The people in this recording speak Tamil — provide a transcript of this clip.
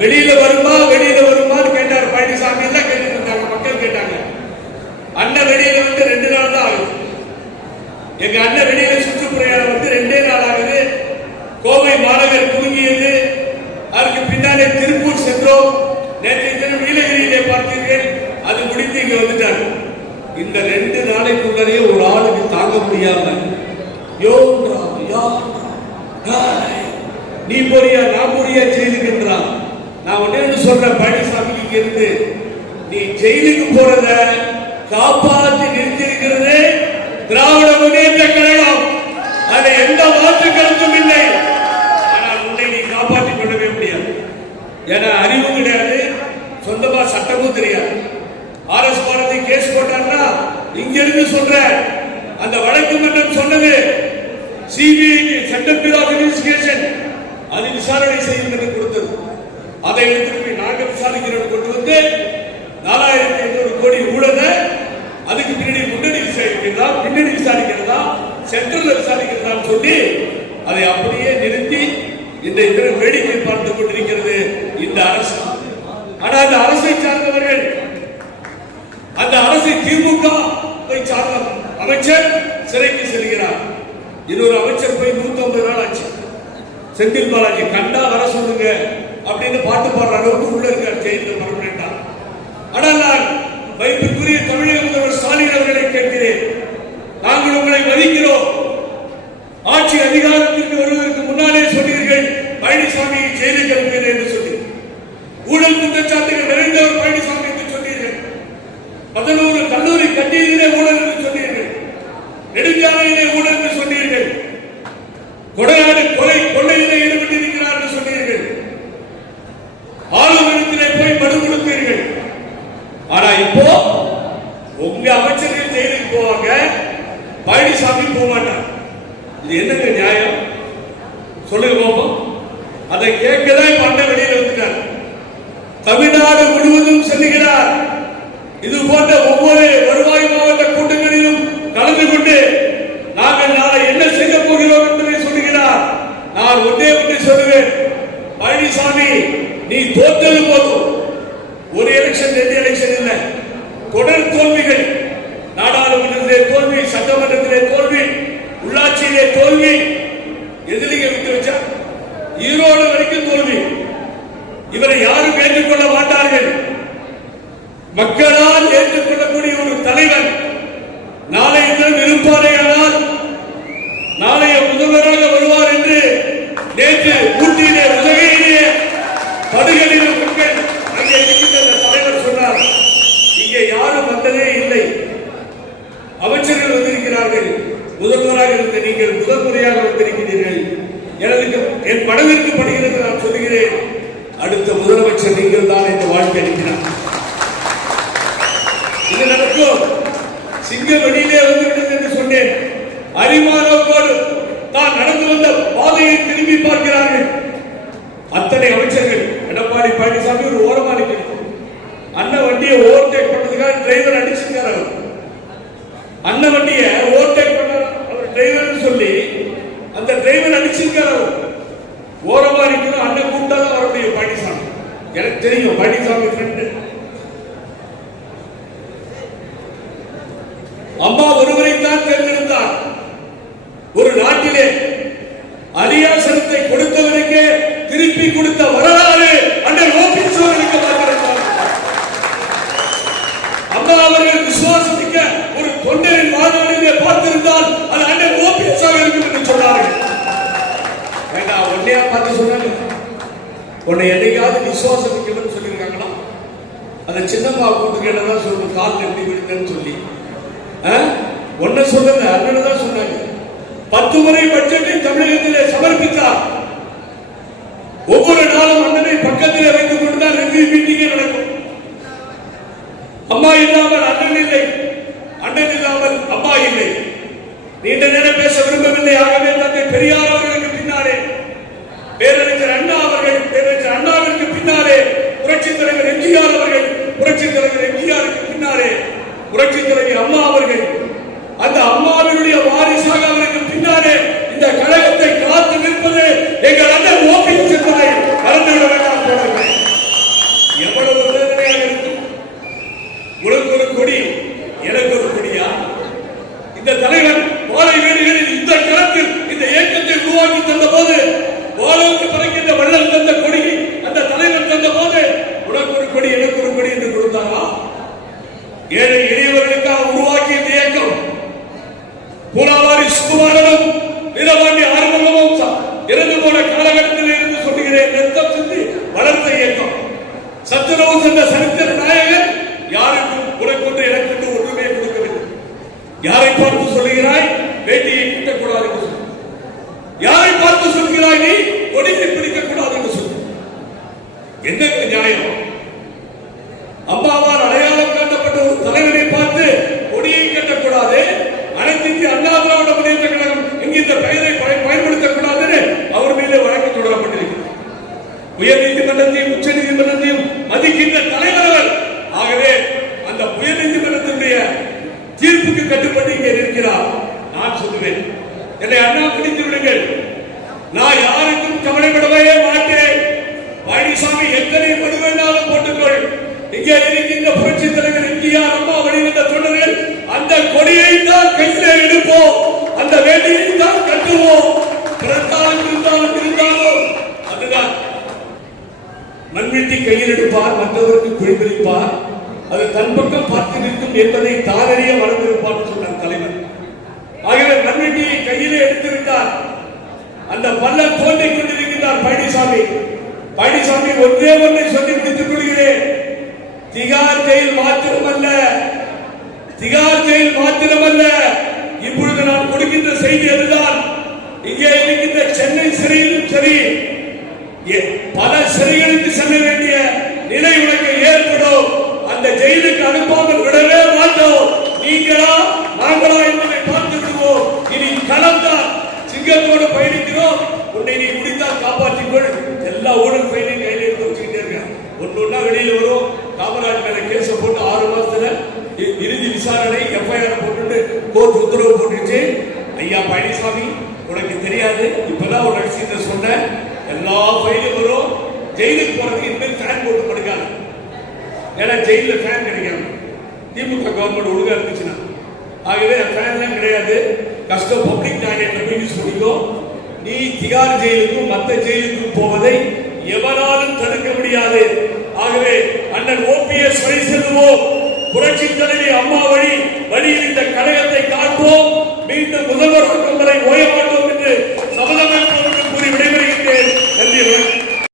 வெளியில வருமான்னு கேட்டார் பழனிசாமி. எல்லாம் கேட்டுட்டு இருந்தாங்க, மக்கள் கேட்டாங்க. அண்ணன் வெளியில வந்து 2 நாள் தான் ஆகுது. எங்க அண்ணன் வெளியில சுற்றுப்புறையாளர் வந்து 2 நாள் ஆகுது. கோவை மாநகர் குலுங்கியது. அதுக்கு பின்னாலே திருப்பூர் சென்றோம். நேற்றைய தினம் நீலகிரியிலே பார்த்தீர்கள். அது முடிந்து இங்க வந்துட்டாங்க. இந்த 2 நாளைக்குள்ளே ஒரு ஆளுக்கு தாங்க முடியாம நீ போறியா நான் போறியா ஜெயிலுக்குன்றான். நான் ஒண்ணு சொல்றேன், பழனிசாமி இங்க இருந்து நீ ஜெயிலுக்கு போறத காப்பாற்றி நிறுத்திருக்கிறது திராவிட முன்னேற்ற கழகம். அது எந்த மாற்று கருத்தும் இல்லை. ஆனால் உன்னை நீ காப்பாற்றிக் கொள்ளவே முடியாது. ஏன்னா அறிவு கிடையாது, சொந்தமா சட்டமும் தெரியாது. ஆர்எஸ் பாரதி கேஸ் போட்டான்னா இங்க இருந்து சொல்ற அந்த வழக்கு மன்றம் சொன்னது CBI Central Bureau of Investigation அது விசாரணை செய்யும் என்று கொடுத்தது. அதை திருப்பி நாங்கள் விசாரிக்கிறோம் கொண்டு வந்து 4800 கோடி ஊழலை அதுக்கு பின்னாடி முன்னணி விசாரிக்கிறதா பின்னணி விசாரிக்கிறதா சென்ட்ரல் விசாரிக்கிறதா சொல்லி அதை அப்படியே நிறுத்தி இந்த வேடிக்கை பார்த்து கொண்டிருக்கிறது இந்த அரசு. ஆனா அந்த அரசை சார்ந்தவர்கள், அந்த அரசை திமுக சார்ந்த அமைச்சர் சிறைக்கு செல்கிறார். இன்னொரு அமைச்சர் போய் 150 நாள் ஆச்சு. செந்தில் பாலாஜி கண்டா வர சொல்லுங்க அப்படின்னு பாட்டு பாடுற அளவுக்கு உள்ள இருக்கார் ஜெயிலில் பர்மனண்டா. ஆனால் நான் வைப்புக்குரிய தமிழக முதல்வர் ஸ்டாலின் அவர்களை கேட்கிறேன், நாங்கள் உங்களை மதிக்கிறோம். ஆட்சி அதிகாரத்திற்கு வருவதற்கு முன்னாலே சொன்னீர்கள் பழனிசாமியை ஜெயிலுக்கு அனுப்புகிறேன் என்று சொல்லி. ஊழல் குற்றச்சாட்டுகள் நிறைந்தவர் பழனிசாமி என்று சொன்னீர்கள். 11 கல்லூரி கட்டியதிலே ஊழல் என்று சொன்னீர்கள். நெடுஞ்சாலையிலே ஊழல் என்று சொன்னீர்கள். கொடையாடு கொள்ளையிலே ஈடுபட்டிருக்கிறார் என்று சொன்னீர்கள். ஆளுநரத்திலே போய் மனு கொடுத்தீர்கள். ஆனா இப்போ உங்க அமைச்சர்கள் ஜெயிலுக்கு போவாங்க, பழனிசாமி போக மாட்டார். இது என்னங்க நியாயம் சொல்லுங்க போவோம். அதை கேட்கதான் பண்ண வெளியில வந்துட்டார். தமிழ்நாடு முழுவதும் செல்லுகிறார். இது போன்ற ஒவ்வொரு வருவாய் மாவட்ட கூட்டங்களிலும் கலந்து கொண்டு நாங்கள் நாளை என்ன செய்ய போகிறோம் என்பதை சொல்லுகிறார். நான் ஒன்றே ஒன்று சொல்லுவேன், பழனிசாமி நீ தோற்றது போதும். ஒரு எலெக்ஷன் 2 எலெக்ஷன் இல்லை, தொடர் தோல்விகள். நாடாளுமன்றத்திலே தோல்வி, சட்டமன்றத்திலே தோல்வி, உள்ளாட்சியிலே தோல்வி. எதிரிகள் விட்டு வச்சா ஈரோடு வரைக்கும் தோல்வி. இவரை யாரும் ஏற்றுக்கொள்ள மாட்டார்கள். மக்களால் ஏற்றுக்கொள்ளக்கூடிய ஒரு தலைவர் நாளைய தினம் இருப்பாரையானால் நாளைய முதல்வராக வருவார் என்று நேற்று ஊட்டியிலே உதகையிலே படுகளில் மக்கள் அங்கே இருக்கின்ற தலைவர் சொன்னார். இங்கே யாரும் வந்ததே இல்லை, அமைச்சர்கள் வந்திருக்கிறார்கள். முதல்வராக இருந்த நீங்கள் முதல் முறையாக வந்திருக்கிறீர்கள். என் மனதிற்கு படுகிறது. நான் சொல்லுகிறேன், அடுத்த முதலமைச்சர் நீங்கள் தான் என்று வாழ்க்கை அளிக்கிறார். இது நடக்கும். சிங்கம் வெளியிலே வந்துவிட்டது என்று சொன்னேன். அறிவானோடு தான் நடந்து வந்த பாதையை திரும்பி பார்க்கிறார்கள். அத்தனை அமைச்சர்கள். எடப்பாடி பழனிசாமி ஒரு ஓரமா நிற்கிறது. அண்ணன் வண்டியை ஓவர்டேக் பண்ணதுக்காக டிரைவர் அடிச்சிருக்காரு. அண்ணன் வண்டியை ஓவர்டேக் பண்ண அவர் டிரைவர் சொல்லி அந்த டிரைவர் அடிச்சிருக்காரு. ஓரமா நிற்கணும். அண்ணன் கூப்பிட்டா தான் வர முடியும் பழனிசாமி. எனக்கு தெரியும் பழனிசாமி ஃப்ரெண்டு. அம்மா ஒருவரை தான் தேர்ந்தெடுத்தார். ஒரு நாட்டிலே அரியாசனத்தை கொடுத்தவனுக்கு திருப்பி கொடுத்த வரலாறு அண்ணன் ஓபிஎஸ் அவர்களுக்கு பார்க்கிறார். அம்மா அவர்கள் விசுவாசமிக்க ஒரு தொண்டரின் வாழ்நாளிலே பார்த்திருந்தால் அது அண்ணன் ஓபிஎஸ் அவர்களுக்கு என்று சொன்னார்கள். வேண்டாம், ஒன்னையா பார்த்து சொன்னாங்க. உன்னை என்னைக்காவது விசுவாசம் மிக்கவன் சொல்லியிருக்காங்களா? அந்த சின்னம்மா கூட்டுக்கு என்னதான் சொல்லணும், கால் கட்டி விடுங்கன்னு சொல்லி ஒன்ன சொல்லுங்க. அண்ணன் தான் சொன்னாங்க. 10 முறை பட்ஜெட்டை தமிழகத்திலே சமர்ப்பித்தார். ஒவ்வொரு நாளும் அண்ணனை பக்கத்தில் வைத்துக் கொண்டுதான் ரிவ்யூ மீட்டிங்கே நடக்கும். அம்மா இல்லாமல் அண்ணன் இல்லை, அண்ணன் இல்லாமல் அம்மா இல்லை. நீண்ட நேரம் பேச விரும்பவில்லை. ஆகவே தந்தை பெரியார் அவர்களுக்கு பின்னாலே பேரறிஞர் அண்ணா அவர்கள், பேரறிஞர் அண்ணாவிற்கு பின்னாலே புரட்சித் தலைவர் எம்ஜிஆர் அவர்கள், புரட்சித் தலைவர் எம்ஜிஆருக்கு பின்னாலே புரட்சித் தலைவர் அம்மா அவர்கள், அந்த அம்மாவினுடைய வாரிசாக அவருக்கு பின்னாலே இந்த கழகத்தை காத்து நிற்பது எங்கள் அண்ணன் ஓபிஎஸ் என்பதை மறந்துவிட வேண்டாம். சத்துணவு சென்ற சரித்திர நாயகன் யாருக்கும் உனக்கொன்று எனக்கு ஒன்றுமே கொடுக்கவில்லை. யாரை பார்த்து சொல்லுகிறாய் வேட்டியை கட்டக்கூடாது என்று சொல்லு. யாரை பார்த்து சொல்கிறாய் நீ கொடியை பிடிக்கக்கூடாது என்று சொல்லு. என்ன நியாயம்? அம்மாவால் அடையாளம் காட்டப்பட்ட ஒரு தலைவரை பார்த்து கொடியை கட்டக்கூடாது, அனைத்து இந்திய அண்ணா திராவிட முன்னேற்ற கழகம் என்கின்ற பெயரை பயன்படுத்தக்கூடாது அவர் மீது வழக்கு தொடரப்பட்டிருக்கிறது. உயர் நீதிமன்றத்தையும் உச்ச நீதிமன்றத்தையும் மதிக்கின்ற தலைவர்கள். ஆகவே அந்த உயர் நீதிமன்றத்தினுடைய தீர்ப்புக்கு கட்டுப்பட்டு இங்கே இருக்கிறார். நான் சொல்லுவேன், என்னை அண்ணா பிடித்து விடுங்கள், நான் யாருக்கும் கவலைப்படவே மாட்டேன். பழனிசாமி எத்தனை மனு வேண்டாலும் போட்டுக்கொள். இங்கே இருக்கின்ற புரட்சி தலைவர் எம்ஜிஆர் அம்மா வழிவந்த தொண்டர்கள் அந்த கொடியை தான் கையிலே எடுப்போம், அந்த வேட்டியை தான் கட்டுவோம். இருந்தாலும் அதுதான் மண்வெட்டி கையில் எடுப்பார், மற்றவருக்கு குழிப்பளிப்பார், அது தன் பக்கம் பார்த்து நிற்கும் என்பதை தாரறிய மறந்திருப்பார் சொன்னார் தலைவர். ஆகவே மண்வெட்டியை கையிலே எடுத்துவிட்டார். அந்த பள்ளம் தோண்டிக் கொண்டிருக்கிறார் பழனிசாமி. பழனிசாமி ஒன்றே ஒன்றை சொல்லி முடித்துக் கொள்கிறேன். திகார் ஜெயில் மாத்திரமல்ல, இப்பொழுது நான் கொடுக்கின்ற செய்தி அதுதான். இங்கே இருக்கின்ற சென்னை சிறையிலும் சரி, பல சிறைகளுக்கு செல்ல வேண்டிய நிலை உனக்கு ஏற்படும். அந்த ஜெயிலுக்கு அனுப்பாமல் விடவே மாட்டோம். நீங்களா நாங்களா என்பதை பார்த்து விடுவோம். இனி களம்தான், சிங்கத்தோடு பயணிக்கிறோம். உன்னை நீ முடித்தால் காப்பாற்றிக்கொள். எல்லா ஊழல் பயிலையும் கையில் எடுத்து வச்சுக்கிட்டே இருக்க. ஒன்னொன்னா வெளியில வரும். காமராஜ் மேல கேச போட்டு 6 மாசத்துல இறுதி விசாரணை எஃப்ஐஆர் போட்டு கோர்ட் உத்தரவு போட்டுச்சு. ஐயா பழனிசாமி, உனக்கு தெரியாது, இப்பதான் ஒரு விஷயத்தை சொன்ன, எல்லா ஃபைலும் வரும். ஜெயிலுக்கு போறதுக்கு இனிமேல் ஃபேன் போட்டு படுக்காது. ஏன்னா ஜெயில ஃபேன் கிடைக்காது. திமுக கவர்மெண்ட் ஒழுங்கா இருந்துச்சுன்னா. ஆகவே ஃபேன்லாம் கிடையாது. கஷ்டம் பப்ளிக் டாய்லெட் யூஸ் பண்ணிக்கோ. நீ திகார் ஜெயிலுக்கும் மற்ற ஜெயிலுக்கும் போவதை எவராலும் தடுக்க முடியாது. ஆகவே அண்ணன் ஓபிஎஸ் வழி செல்வோம். புரட்சி தலைவி அம்மா வழியில் இந்த கழகத்தை காப்போம். மீண்டும் முதல்வர் வரை ஓயமாட்டோம்.